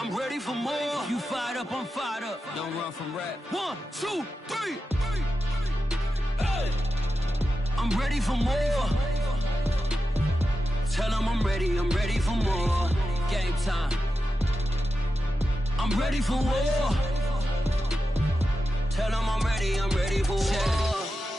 I'm ready for more. You fired up, I'm fired up. Don't run from rap. 1, 2, 3. Hey. I'm ready for more. Tell them I'm ready for more. Game time. I'm ready for war. Tell them I'm ready for war.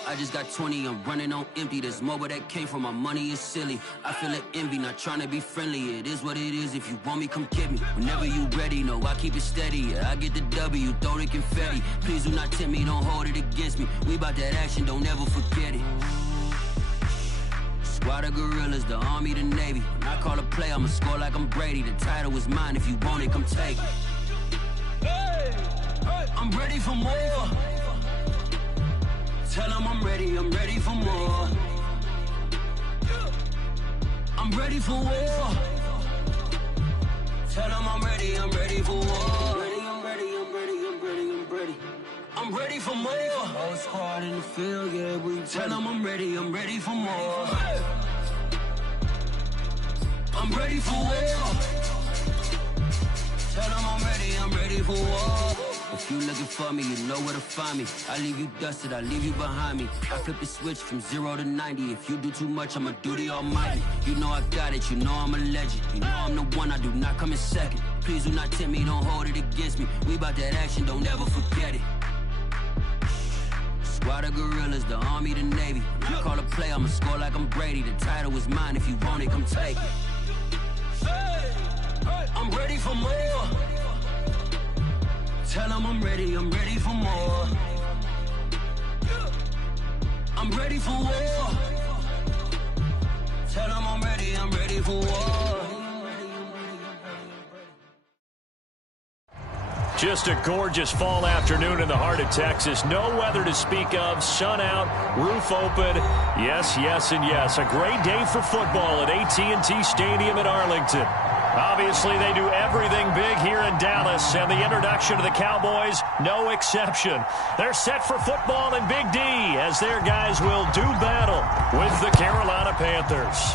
I just got 20, I'm running on empty. There's more where that came from, my money is silly. I feel it envy, not trying to be friendly. It is what it is, if you want me, come get me. Whenever you ready, no, I keep it steady. Yeah, I get the W, throw the confetti. Please do not tempt me, don't hold it against me. We about that action, don't ever forget it. Squad of gorillas, the Army, the Navy. When I call a play, I'ma score like I'm Brady. The title is mine, if you want it, come take it. Hey, I'm ready for more. Tell them I'm ready for more. I'm ready for war. Tell them I'm ready for war. I'm ready for more. Whole squad in the field, yeah, we tell them I'm ready for more. I'm ready for war. Tell them I'm ready for war. If you looking for me, you know where to find me. I leave you dusted, I leave you behind me. I flip the switch from 0 to 90. If you do too much, I'ma do the almighty. You know I got it, you know I'm a legend. You know I'm the one, I do not come in second. Please do not tempt me, don't hold it against me. We about that action, don't ever forget it. Squad of gorillas, the Army, the Navy. When I call a play, I'ma score like I'm Brady. The title is mine, if you want it, come take it. I'm ready for more. Tell them I'm ready for more. I'm ready for war. Tell them I'm ready for war. Just a gorgeous fall afternoon in the heart of Texas. No weather to speak of. Sun out, roof open. Yes, yes, and yes. A great day for football at AT&T Stadium in Arlington. Obviously, they do everything big here in Dallas, and the introduction to the Cowboys, no exception. They're set for football in Big D as their guys will do battle with the Carolina Panthers.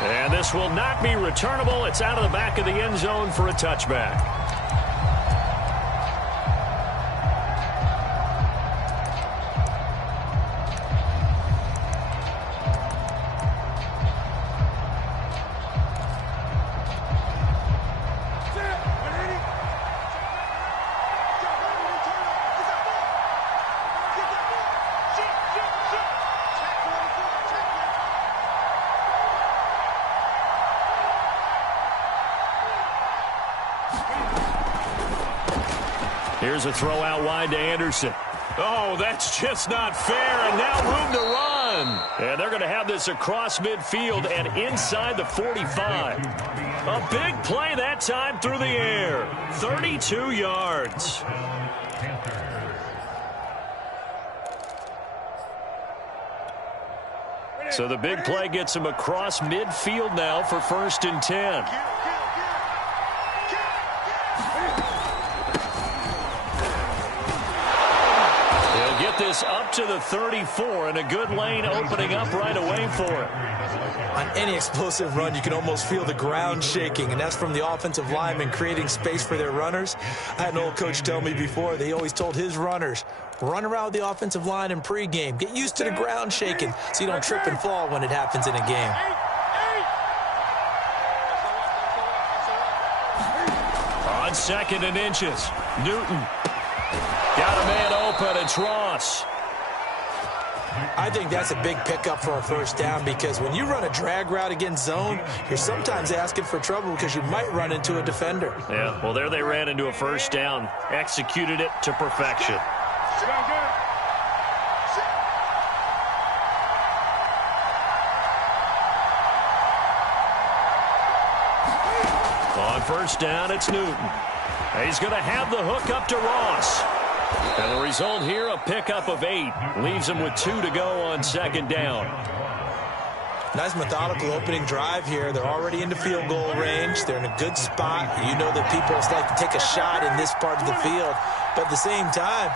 And this will not be returnable. It's out of the back of the end zone for a touchback. Here's a throw out wide to Anderson. Oh, that's just not fair, and now room to run. And they're going to have this across midfield and inside the 45. A big play that time through the air. 32 yards. So the big play gets him across midfield now for 1st and 10. This up to the 34, and a good lane opening up right away for it. On any explosive run, you can almost feel the ground shaking, and that's from the offensive linemen creating space for their runners. I had an old coach tell me before, they always told his runners, run around with the offensive line in pregame. Get used to the ground shaking so you don't trip and fall when it happens in a game. On 2nd and inches, Newton. Got a man open, it's Ross. I think that's a big pickup for a first down because when you run a drag route against zone, you're sometimes asking for trouble because you might run into a defender. Yeah, well, there they ran into a first down. Executed it to perfection. On first down, it's Newton. He's going to have the hook up to Ross. And the result here, a pickup of 8. Leaves him with 2 to go on 2nd down. Nice methodical opening drive here. They're already into field goal range. They're in a good spot. You know that people like to take a shot in this part of the field. But at the same time,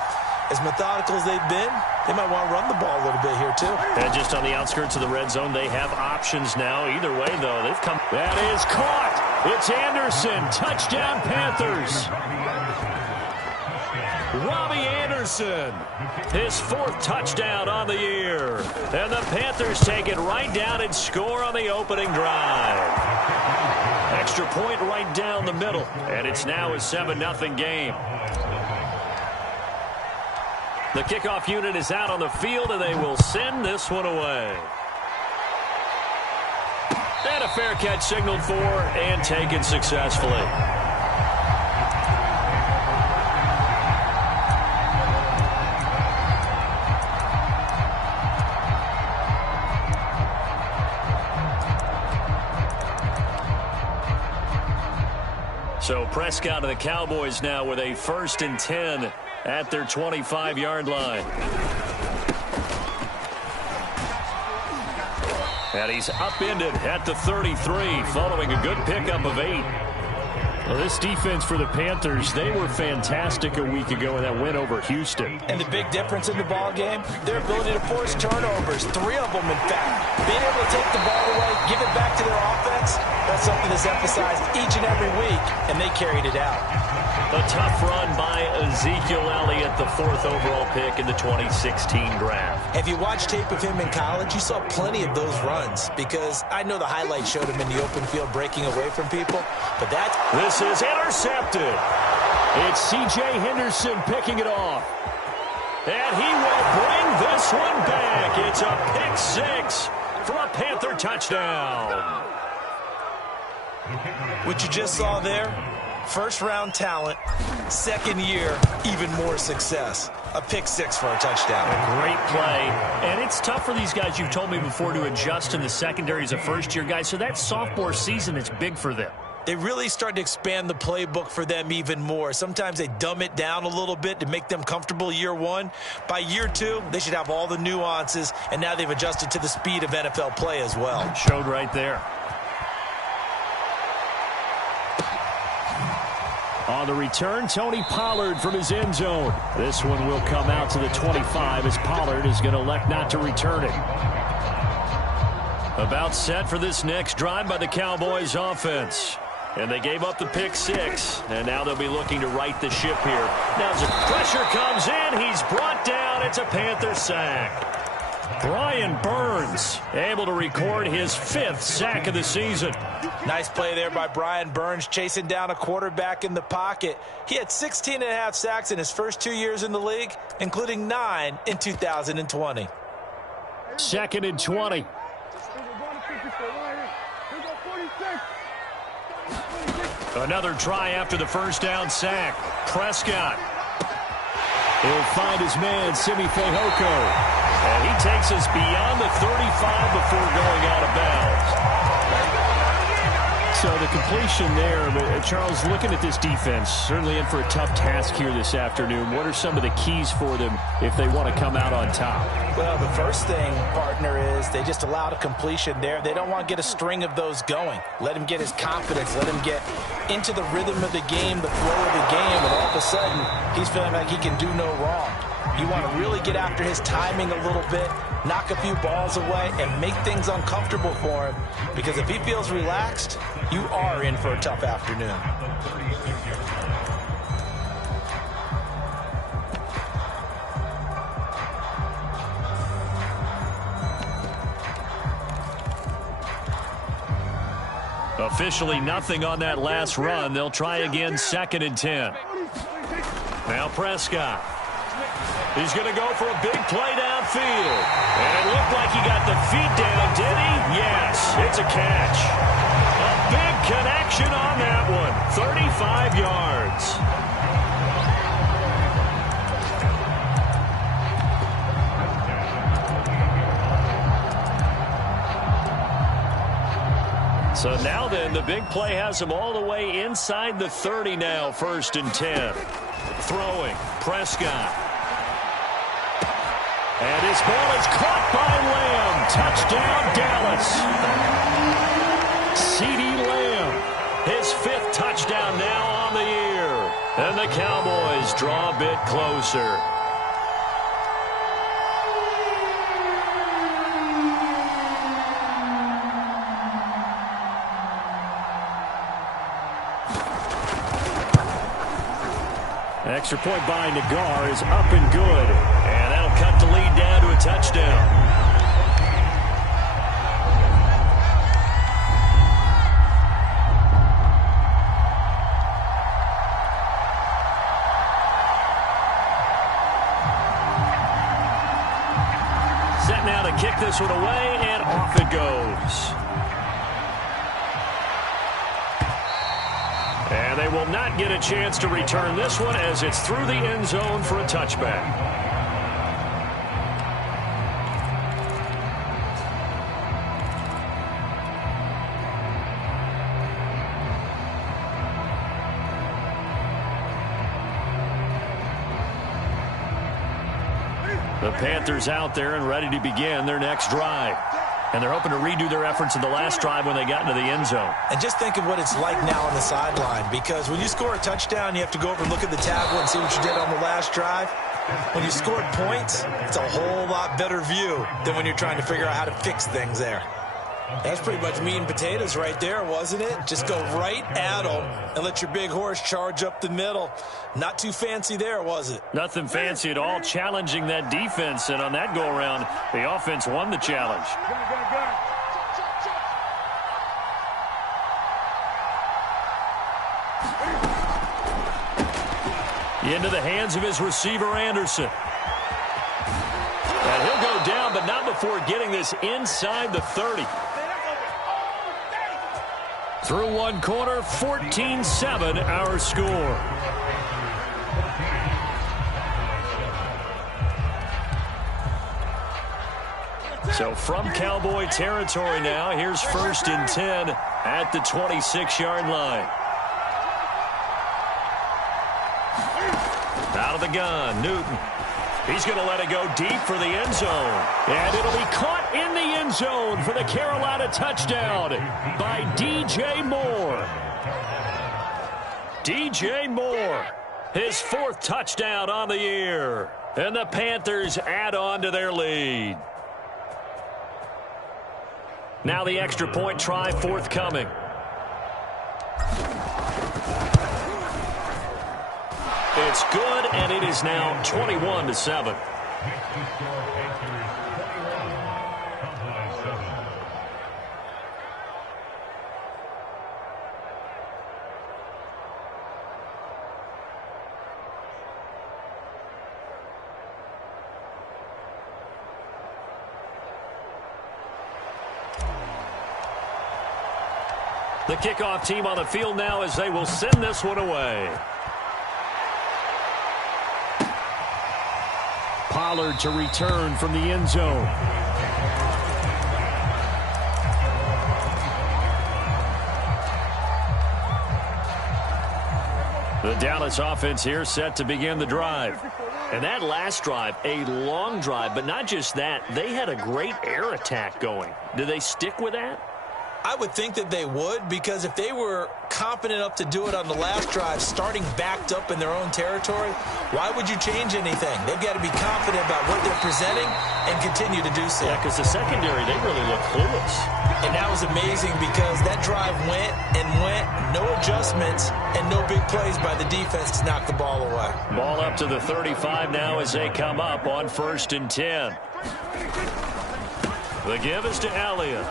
As methodical as they've been, they might want to run the ball a little bit here, too. And just on the outskirts of the red zone, they have options now. Either way, though, they've come. That is caught. It's Anderson. Touchdown, Panthers. Robbie Anderson, his 4th touchdown on the year. And the Panthers take it right down and score on the opening drive. Extra point right down the middle. And it's now a 7-0 game. The kickoff unit is out on the field, and they will send this one away. And a fair catch signaled for and taken successfully. So Prescott of the Cowboys now with a 1st and 10 at their 25-yard line. And he's upended at the 33 following a good pickup of 8. Well, this defense for the Panthers, they were fantastic a week ago in that win over Houston. And the big difference in the ball game, their ability to force turnovers, 3 of them, in fact. Being able to take the ball away, give it back to their offense, that's something that's emphasized each and every week, and they carried it out. A tough run by Ezekiel Elliott, the 4th overall pick in the 2016 draft. If you watch tape of him in college, you saw plenty of those runs, because I know the highlights showed him in the open field breaking away from people, but This is intercepted. It's C.J. Henderson picking it off. And he will bring this one back. It's a pick 6 for a Panther touchdown. What you just saw there, first-round talent, 2nd year, even more success. A pick 6 for a touchdown. A great play. And it's tough for these guys, you've told me before, to adjust in the secondary as a first-year guy. So that sophomore season is big for them. They really start to expand the playbook for them even more. Sometimes they dumb it down a little bit to make them comfortable year 1. By year 2, they should have all the nuances, and now they've adjusted to the speed of NFL play as well. Showed right there. On the return, Tony Pollard from his end zone. This one will come out to the 25 as Pollard is going to elect not to return it. About set for this next drive by the Cowboys offense. And they gave up the pick 6, and now they'll be looking to right the ship here. Now as the pressure comes in, he's brought down. It's a Panther sack. Brian Burns able to record his 5th sack of the season. Nice play there by Brian Burns, chasing down a quarterback in the pocket. He had 16.5 sacks in his first 2 years in the league, including 9 in 2020. 2nd and 20. Another try after the first down sack. Prescott. He'll find his man, Simi Fehoko. And he takes us beyond the 35 before going out of bounds. So the completion there, but Charles, looking at this defense, certainly in for a tough task here this afternoon. What are some of the keys for them if they want to come out on top? Well, the first thing, partner, is they just allowed a completion there. They don't want to get a string of those going. Let him get his confidence. Let him get into the rhythm of the game, the flow of the game, and all of a sudden, he's feeling like he can do no wrong. You want to really get after his timing a little bit, knock a few balls away, and make things uncomfortable for him. Because if he feels relaxed, you are in for a tough afternoon. Officially nothing on that last run. They'll try again, 2nd and 10. Now Prescott. He's going to go for a big play downfield. And it looked like he got the feet down, did he? Yes, it's a catch. A big connection on that one. 35 yards. So now then, the big play has him all the way inside the 30 now, 1st and 10. Throwing, Prescott. And his ball is caught by Lamb. Touchdown, Dallas. CeeDee Lamb, his 5th touchdown now on the year. And the Cowboys draw a bit closer. Extra point by Nagar is up and good. And that'll cut the lead down to a touchdown. Set now to kick this one away, and off it goes. And they will not get a chance to return this one as it's through the end zone for a touchback. The Panthers out there and ready to begin their next drive. And they're hoping to redo their efforts in the last drive when they got into the end zone. And just think of what it's like now on the sideline, because when you score a touchdown, you have to go over and look at the tablet and see what you did on the last drive. When you scored points, it's a whole lot better view than when you're trying to figure out how to fix things there. That's pretty much meat and potatoes right there, wasn't it? Just go right at them and let your big horse charge up the middle. Not too fancy there, was it? Nothing fancy at all, challenging that defense. And on that go-around, the offense won the challenge. Into the hands of his receiver, Anderson. And he'll go down, but not before getting this inside the 30. Through one quarter, 14-7 our score. So from Cowboy territory now, here's 1st and 10 at the 26-yard line. Out of the gun, Newton. He's going to let it go deep for the end zone. And it'll be caught in the end zone for the Carolina touchdown by DJ Moore. DJ Moore, his 4th touchdown on the year. And the Panthers add on to their lead. Now the extra point try forthcoming. It's good, and it is now 21-7. The kickoff team on the field now as they will send this one away. Pollard to return from the end zone. The Dallas offense here set to begin the drive. And that last drive, a long drive, but not just that, they had a great air attack going. Do they stick with that? I would think that they would, because if they were confident enough to do it on the last drive, starting backed up in their own territory, why would you change anything? They've got to be confident about what they're presenting and continue to do so. Yeah, because the secondary, they really look clueless. And that was amazing because that drive went and went, no adjustments, and no big plays by the defense to knock the ball away. Ball up to the 35 now as they come up on 1st and 10. The give is to Elliott.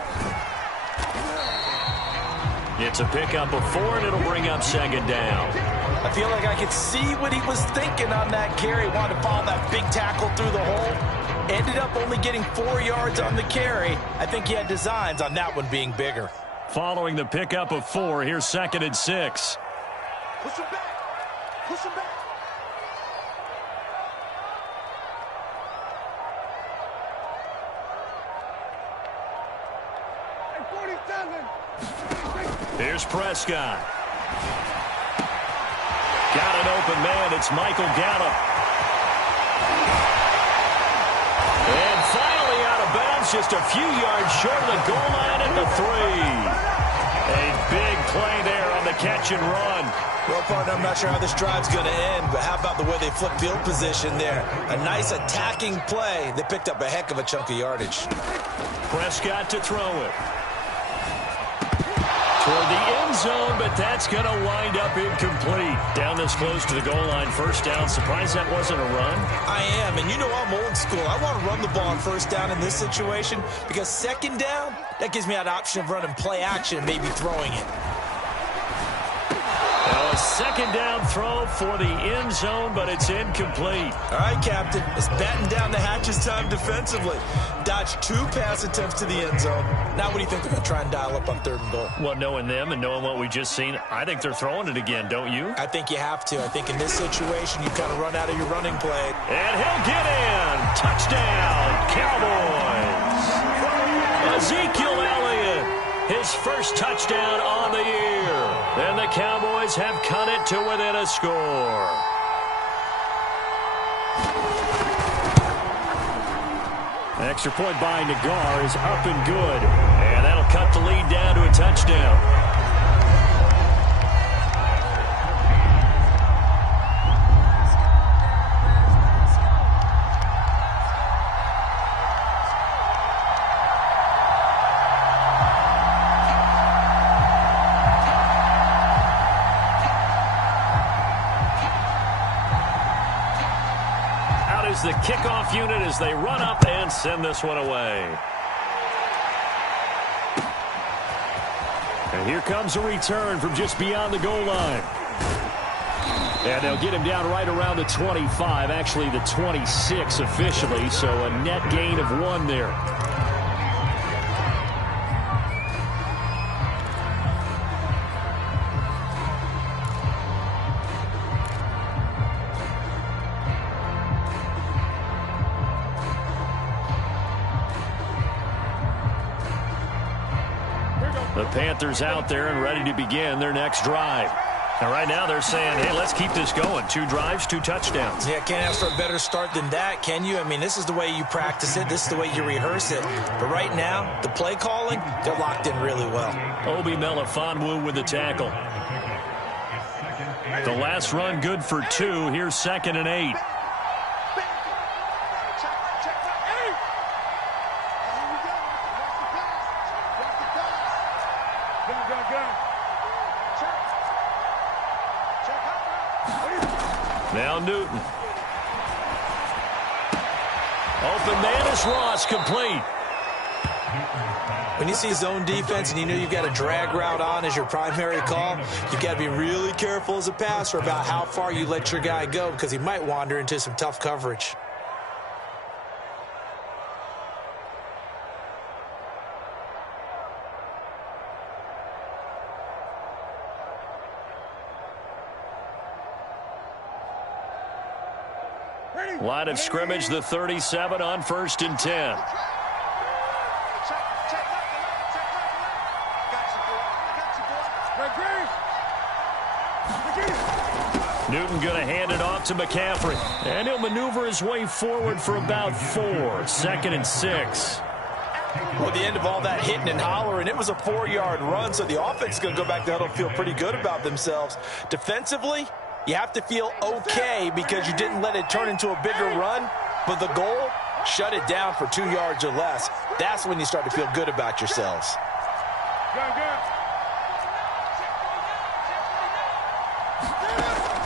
It's a pickup of 4, and it'll bring up 2nd down. I feel like I could see what he was thinking on that carry. Wanted to follow that big tackle through the hole. Ended up only getting 4 yards on the carry. I think he had designs on that one being bigger. Following the pickup of 4, here's 2nd and 6. Push him back. Push him back. Here's Prescott. Got an open man. It's Michael Gallup. And finally out of bounds, just a few yards short of the goal line at the 3. A big play there on the catch and run. Well, partner, I'm not sure how this drive's going to end, but how about the way they flipped field position there? A nice attacking play. They picked up a heck of a chunk of yardage. Prescott to throw it. toward the end zone, but that's going to wind up incomplete. Down this close to the goal line, first down. Surprised that wasn't a run? I am, and you know I'm old school. I want to run the ball on first down in this situation because second down, that gives me an option of running play action and maybe throwing it. Now a second down throw for the end zone, but it's incomplete. All right, Captain. It's batten down the hatches time defensively. Dodged 2 pass attempts to the end zone. Now what do you think they're going to try and dial up on 3rd and goal? Well, knowing them and knowing what we just seen, I think they're throwing it again, don't you? I think you have to. I think in this situation, you kind of run out of your running play. And he'll get in. Touchdown, Cowboys. Ezekiel Elliott, his first touchdown on the year. And the Cowboys have cut it to within a score. Extra point by Nagar is up and good. And that'll cut the lead down to a touchdown. The kickoff unit as they run up and send this one away. And here comes a return from just beyond the goal line. And they'll get him down right around the 25, actually the 26 officially, so a net gain of 1 there. The Panthers out there and ready to begin their next drive. And right now they're saying, hey, let's keep this going. 2 drives, 2 touchdowns. Yeah, can't ask for a better start than that, can you? I mean, this is the way you practice it. This is the way you rehearse it. But right now, the play calling, they're locked in really well. Obi Melifonwu with the tackle. The last run good for 2. Here's 2nd and 8. Now Newton. Open man is Ross, complete. When you see zone defense and you know you've got a drag route on as your primary call, you've got to be really careful as a passer about how far you let your guy go because he might wander into some tough coverage. Line of scrimmage, the 37 on 1st and 10. Newton going to hand it off to McCaffrey. And he'll maneuver his way forward for about 4. 2nd and 6. Well, at the end of all that hitting and hollering, it was a 4-yard run, so the offense is going to go back to huddle and feel pretty good about themselves. Defensively, you have to feel okay because you didn't let it turn into a bigger run, but the goal, shut it down for 2 yards or less. That's when you start to feel good about yourselves.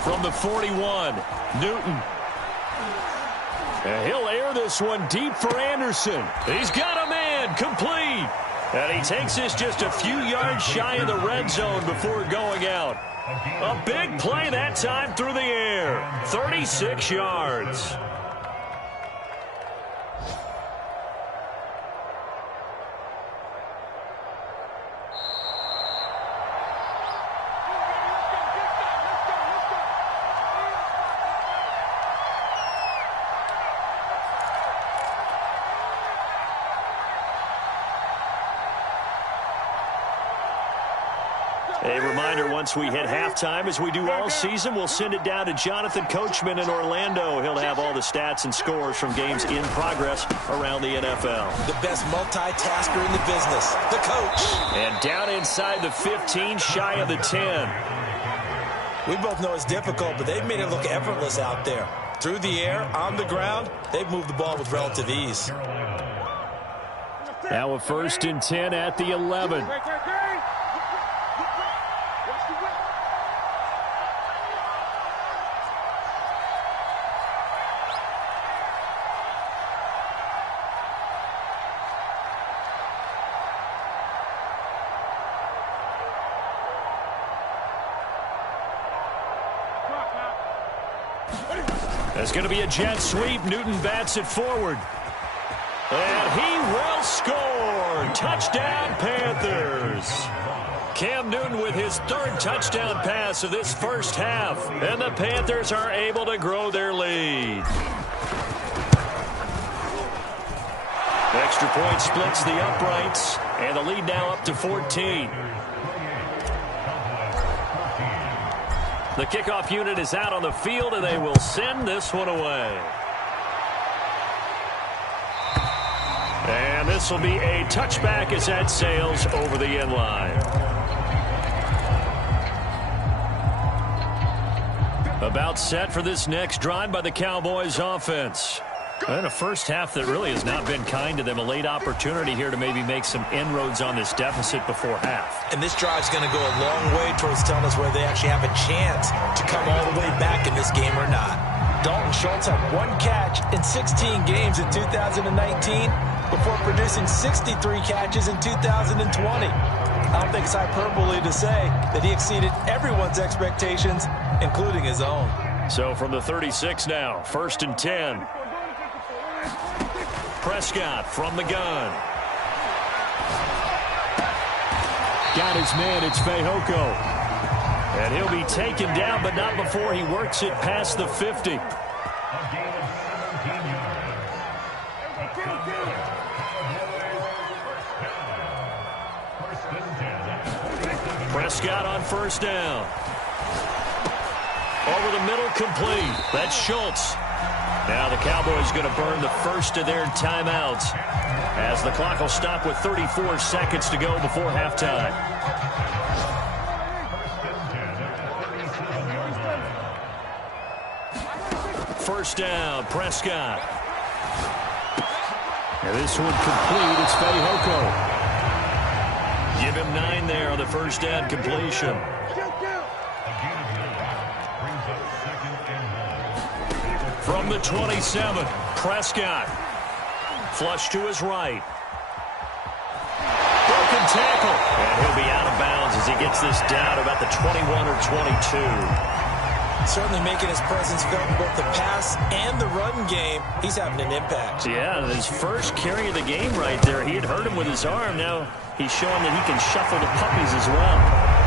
From the 41, Newton. And he'll air this one deep for Anderson. He's got a man, complete. And he takes this just a few yards shy of the red zone before going out. A big play that time through the air. 36 yards. A reminder, once we hit halftime, as we do all season, we'll send it down to Jonathan Coachman in Orlando. He'll have all the stats and scores from games in progress around the NFL. The best multitasker in the business, the coach. And down inside the 15, shy of the 10. We both know it's difficult, but they've made it look effortless out there. Through the air, on the ground, they've moved the ball with relative ease. Now a 1st and 10 at the 11. It's going to be a jet sweep. Newton bats it forward. And he will score. Touchdown, Panthers. Cam Newton with his third touchdown pass of this first half. And the Panthers are able to grow their lead. Extra point splits the uprights. And the lead now up to 14. The kickoff unit is out on the field, and they will send this one away. And this will be a touchback as that sails over the end line. About set for this next drive by the Cowboys offense. And a first half that really has not been kind to them. A late opportunity here to maybe make some inroads on this deficit before half. And this drive's going to go a long way towards telling us whether they actually have a chance to come all the way back in this game or not. Dalton Schultz had 1 catch in 16 games in 2019 before producing 63 catches in 2020. I don't think it's hyperbole to say that he exceeded everyone's expectations, including his own. So from the 36 now, 1st and 10. Prescott from the gun. Got his man, it's Fehoko. And he'll be taken down, but not before he works it past the 50. Prescott on 1st down. Over the middle, complete. That's Schultz. Now the Cowboys going to burn the first of their timeouts as the clock will stop with 34 seconds to go before halftime. First down, Prescott. And this one complete. It's Fehoko. Give him 9 there on the first down completion. From the 27, Prescott. Flush to his right. Broken tackle. And he'll be out of bounds as he gets this down about the 21 or 22. Certainly making his presence felt in both the pass and the run game. He's having an impact. Yeah, his first carry of the game right there. He had hurt him with his arm. Now he's showing that he can shuffle the puppies as well.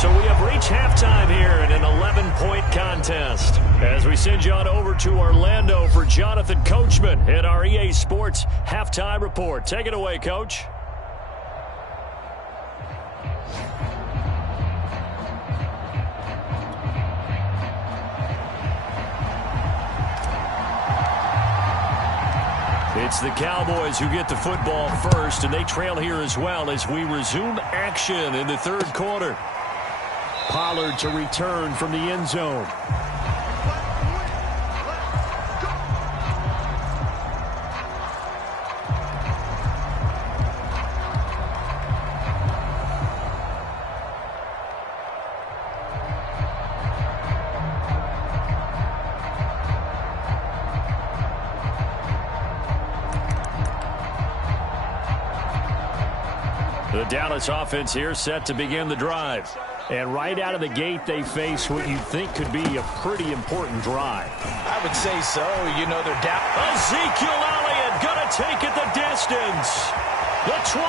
So we have reached halftime here in an 11-point contest. As we send you on over to Orlando for Jonathan Coachman at our EA Sports Halftime Report. Take it away, Coach. It's the Cowboys who get the football first, and they trail here as well as we resume action in the third quarter. Pollard to return from the end zone. The Dallas offense here set to begin the drive. And right out of the gate, they face what you'd think could be a pretty important drive. I would say so. You know, they're down. Ezekiel Elliott going to take it the distance. The 20,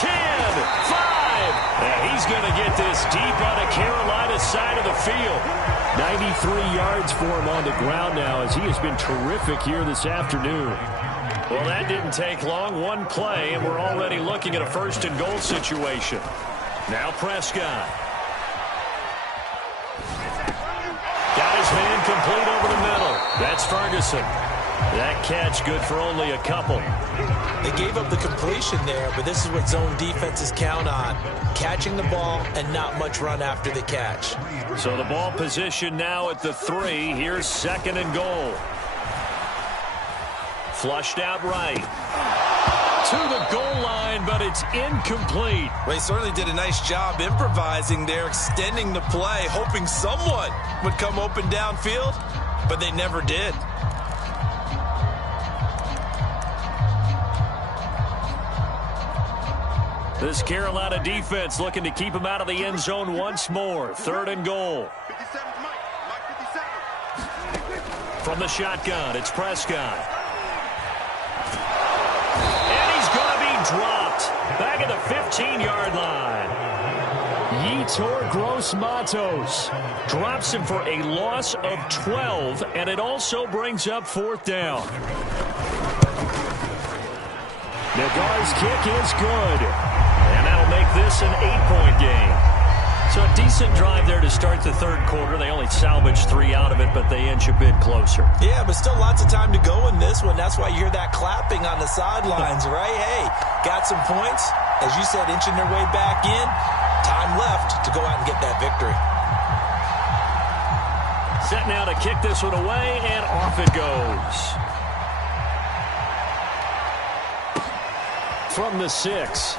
10, 5. And he's going to get this deep on the Carolina side of the field. 93 yards for him on the ground now as he has been terrific here this afternoon. Well, that didn't take long. One play, and we're already looking at a 1st and goal situation. Now Prescott. Got his man complete over the middle. That's Ferguson. That catch good for only a couple. They gave up the completion there, but this is what zone defenses count on. Catching the ball and not much run after the catch. So the ball position now at the 3. Here's 2nd and goal. Flushed out right. To the goal line, but it's incomplete. Well, he certainly did a nice job improvising there, extending the play, hoping someone would come open downfield, but they never did. This Carolina defense looking to keep him out of the end zone once more. 3rd and goal. 57, Mike 57. From the shotgun, it's Prescott. And he's going to be dropped. Back at the 15-yard line. Yetur Gross-Matos drops him for a loss of 12, and it also brings up 4th down. Nagar's kick is good, and that'll make this an 8-point game. So a decent drive there to start the third quarter. They only salvaged 3 out of it, but they inch a bit closer. Yeah, but still lots of time to go in this one. That's why you hear that clapping on the sidelines, right? Hey, got some points. As you said, inching their way back in. Time left to go out and get that victory. Set now to kick this one away, and off it goes. From the 6.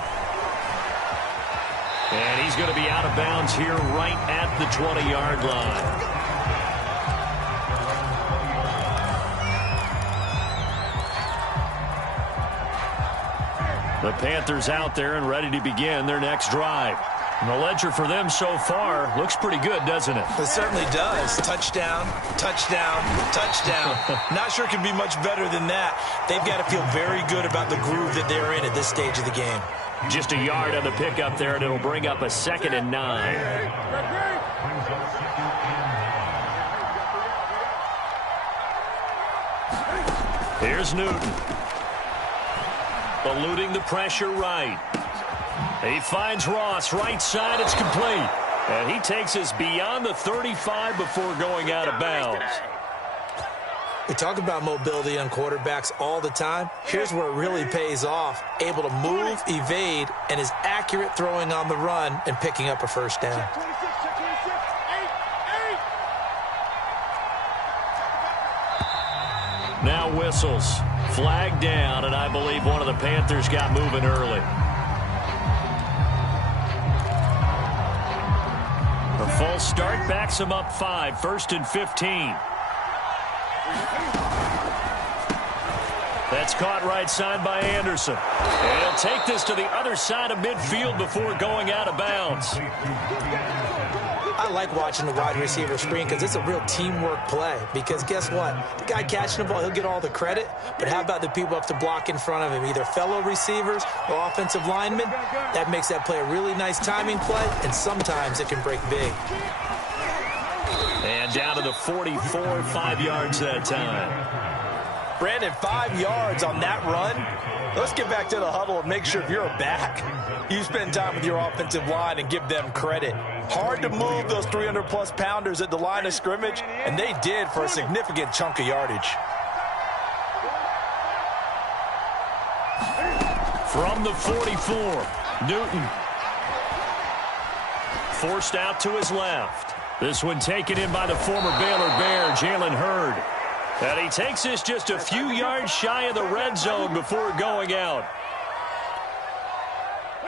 And he's going to be out of bounds here right at the 20-yard line. The Panthers out there and ready to begin their next drive. And the ledger for them so far looks pretty good, doesn't it? It certainly does. Touchdown, touchdown, touchdown. Not sure it can be much better than that. They've got to feel very good about the groove that they're in at this stage of the game. Just a yard on the pickup there, and it'll bring up a 2nd and 9. Here's Newton. Eluding the pressure right. He finds Ross, right side, it's complete. And he takes us beyond the 35 before going out of bounds. We talk about mobility on quarterbacks all the time. Here's where it really pays off. Able to move, evade, and is accurate throwing on the run and picking up a first down. Now whistles. Flag down, and I believe one of the Panthers got moving early. The false start backs him up 5, 1st and 15. That's caught right side by Anderson. And he'll take this to the other side of midfield before going out of bounds. I like watching the wide receiver screen because it's a real teamwork play. Because guess what? The guy catching the ball, he'll get all the credit. But how about the people up to block in front of him, either fellow receivers or offensive linemen? That makes that play a really nice timing play, and sometimes it can break big. And down to the 44, 5 yards that time. Brandon, 5 yards on that run. Let's get back to the huddle and make sure if you're a back, you spend time with your offensive line and give them credit. Hard to move those 300-plus pounders at the line of scrimmage, and they did for a significant chunk of yardage. From the 44, Newton. Forced out to his left. This one taken in by the former Baylor Bear, Jalen Hurd. And he takes this just a few yards shy of the red zone before going out.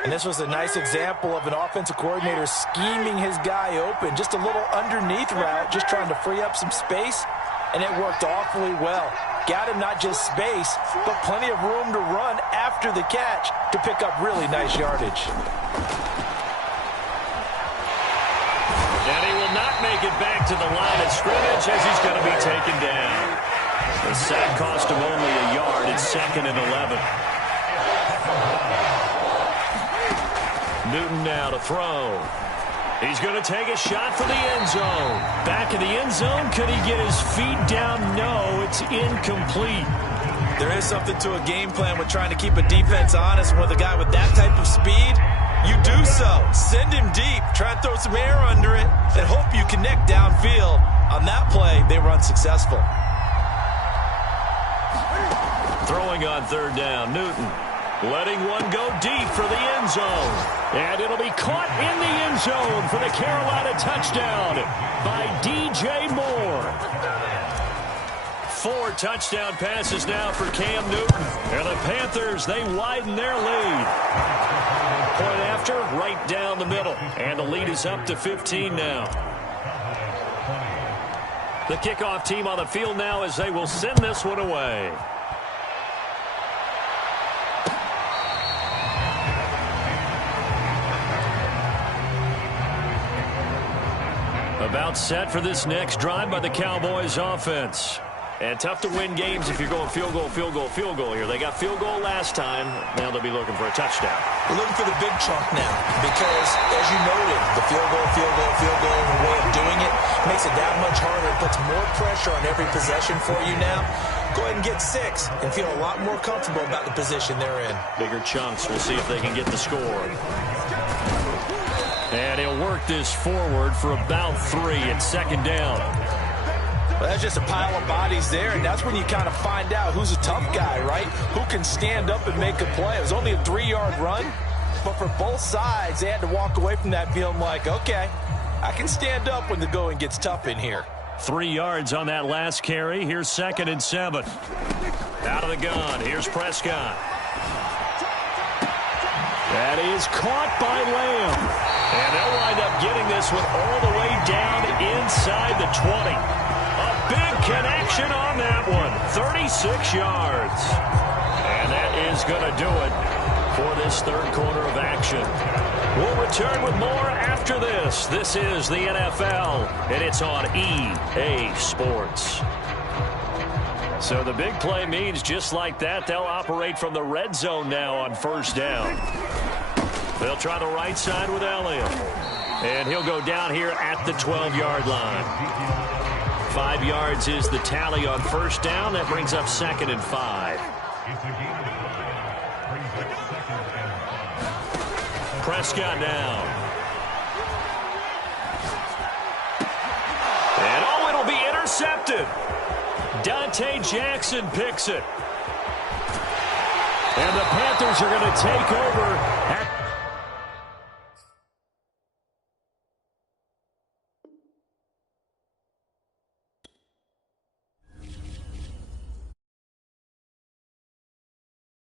And this was a nice example of an offensive coordinator scheming his guy open. Just a little underneath route, just trying to free up some space, and it worked awfully well. Got him not just space, but plenty of room to run after the catch to pick up really nice yardage. And he will not make it back to the line of scrimmage as he's going to be taken down. The sack cost him only a yard. It's 2nd and 11. Newton now to throw. He's going to take a shot for the end zone. Back in the end zone. Could he get his feet down? No, it's incomplete. There is something to a game plan with trying to keep a defense honest. With a guy with that type of speed, you do so. Send him deep. Try and throw some air under it and hope you connect downfield. On that play, they were unsuccessful. Throwing on 3rd down, Newton. Letting one go deep for the end zone. And it'll be caught in the end zone for the Carolina touchdown by DJ Moore. 4 touchdown passes now for Cam Newton. And the Panthers, they widen their lead. Point after, right down the middle. And the lead is up to 15 now. The kickoff team on the field now as they will send this one away. About set for this next drive by the Cowboys offense. And tough to win games if you're going field goal, field goal, field goal here. They got field goal last time. Now they'll be looking for a touchdown. We're looking for the big chunk now because, as you noted, the field goal, way of doing it makes it that much harder. It puts more pressure on every possession for you now. Go ahead and get 6 and feel a lot more comfortable about the position they're in. Bigger chunks. We'll see if they can get the score. And he'll work this forward for about 3. It's second down. Well, that's just a pile of bodies there, and that's when you kind of find out who's a tough guy, right? Who can stand up and make a play. It was only a 3-yard run, but for both sides, they had to walk away from that feeling like, okay, I can stand up when the going gets tough in here. 3 yards on that last carry. Here's 2nd and 7. Out of the gun. Here's Prescott. That is caught by Lamb. And they'll wind up getting this one all the way down inside the 20. A big connection on that one. 36 yards. And that is going to do it for this third quarter of action. We'll return with more after this. This is the NFL, and it's on EA Sports. So the big play means just like that, they'll operate from the red zone now on first down. They'll try the right side with Elliott. And he'll go down here at the 12-yard line. 5 yards is the tally on first down. That brings up 2nd and 5. Prescott down. And oh, it'll be intercepted. Dante Jackson picks it. And the Panthers are going to take over at